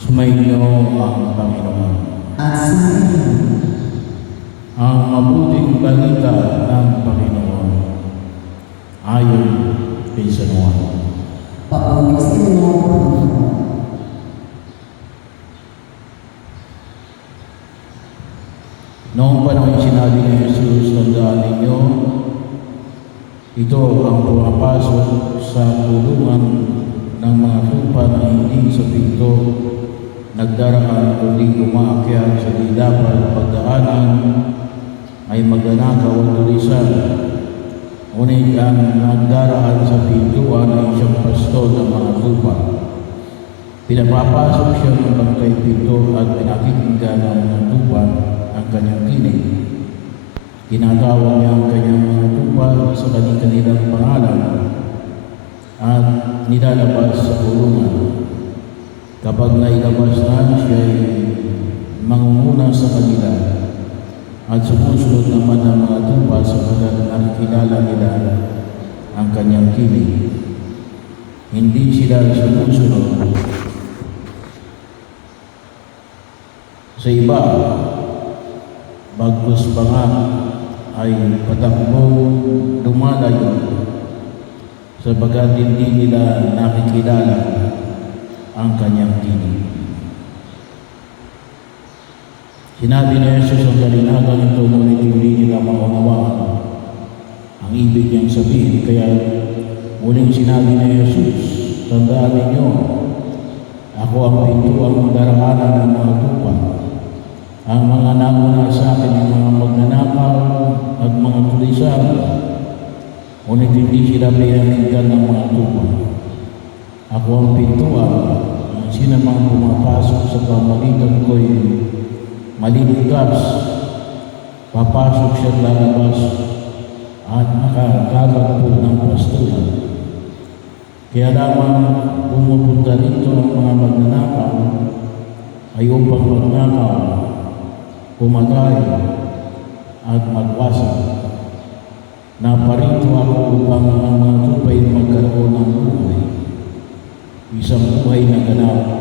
Sumainyo ang Panginoon. At sumainyo. Ang mabuting balita ng Panginoon ayon kay San Juan. Papuri sa inyo, Panginoon. Noong panahon sinabi ni Jesus, tandaan ninyo, ito ang pumapasok sa kulungan ng mga tupa na hindi sa pinto nagdaraan kundi umaakyat sa di dapat pagdaanan ay magnanakaw at tulisan. Ngunit ang nagdaraan sa pintuan ay siyang pastol ng mga tupa. Pinapapasok siya ng bangkay pinto at pinakikinggan ng mga tupa ang kanyang tinig. Tinatawag niya ang kanyang mga tupa sa kanilang pangalan at nilalabas sa kulungan. Kapag nailabas na, siya ay mangunguna sa kanila at sumusunod naman ang mga tupa sapagkat nakikilala nila ang kanyang tinig. Hindi sila sumusunod sa iba, bagkus pa nga ay patakbong lumalayo sapagkat hindi nila nakikilala ang kanyang tinig. Sinabi ni Jesus ang kalinagan ito, ngunit hindi nila maunawaan ang ibig niyang sabihin. Kaya muling sinabi ni Jesus, tandaan ninyo, ako ang pintuang daraanan ng mga tupa. Ang mga nauna sa akin ay mga magnanakaw at mga tulisan, ngunit hindi sila pinakinggan ng mga tupa. Ako ang pintuan, ang sinamang pumapasok sa pamalitan ko'y maliligtas, papasok siya at lalabas at makakagat po ng pastulan. Kaya lamang pumupunta rito ang mga magnanakaw ay upang magnakaw, pumatay at magwasak. Naparito ako upang ang mga tupay magkaroon ng buhay, isang buhay na ganap